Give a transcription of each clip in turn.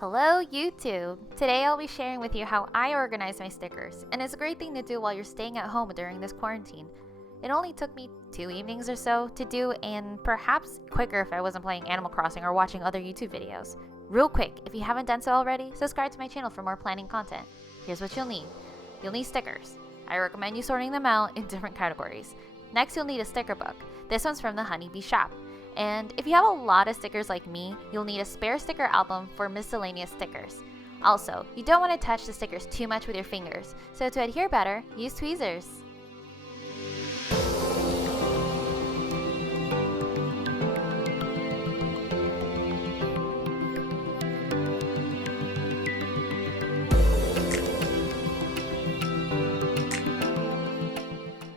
Hello YouTube! Today I'll be sharing with you how I organize my stickers, and it's a great thing to do while you're staying at home during this quarantine. It only took me 2 evenings or so to do, and perhaps quicker if I wasn't playing Animal Crossing or watching other YouTube videos. Real quick, if you haven't done so already, subscribe to my channel for more planning content. Here's what you'll need. You'll need stickers. I recommend you sorting them out in different categories. Next, you'll need a sticker book. This one's from the Honeybee shop. And if you have a lot of stickers like me, you'll need a spare sticker album for miscellaneous stickers. Also, you don't want to touch the stickers too much with your fingers, so to adhere better, use tweezers.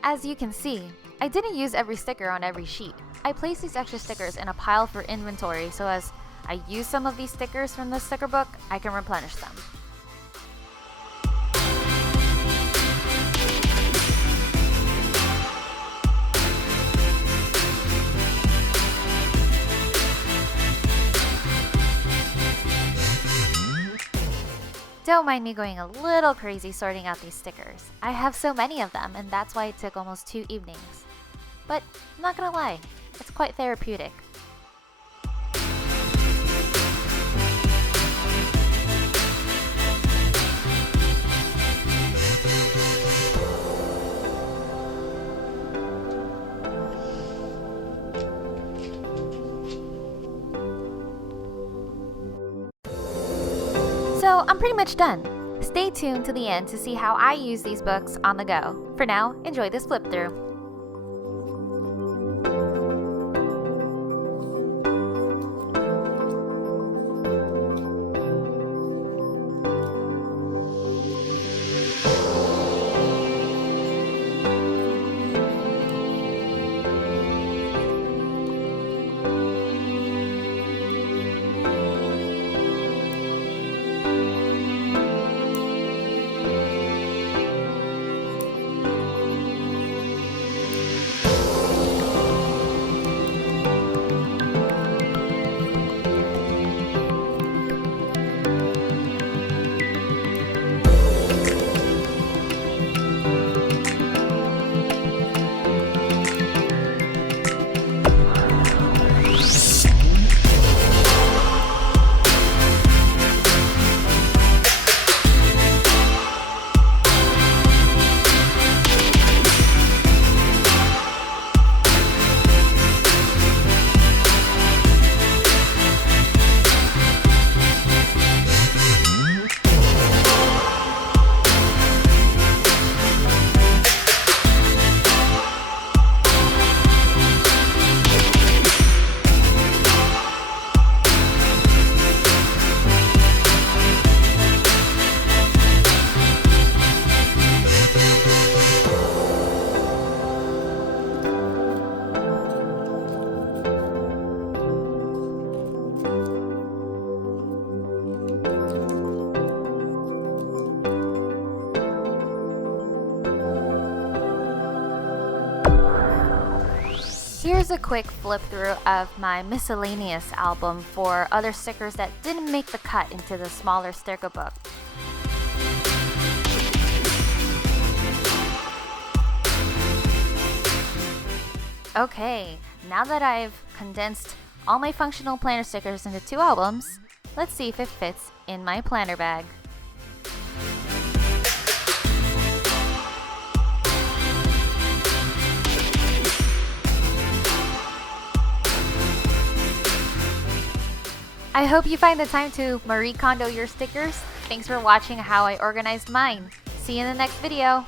As you can see, I didn't use every sticker on every sheet. I placed these extra stickers in a pile for inventory, so as I use some of these stickers from the sticker book, I can replenish them. Don't mind me going a little crazy sorting out these stickers. I have so many of them, and that's why it took almost 2 evenings. But I'm not gonna lie, it's quite therapeutic. So I'm pretty much done. Stay tuned to the end to see how I use these books on the go. For now, enjoy this flip through. Here's a quick flip through of my miscellaneous album for other stickers that didn't make the cut into the smaller sticker book. Okay, now that I've condensed all my functional planner stickers into 2 albums, let's see if it fits in my planner bag. I hope you find the time to Marie Kondo your stickers. Thanks for watching how I organized mine. See you in the next video.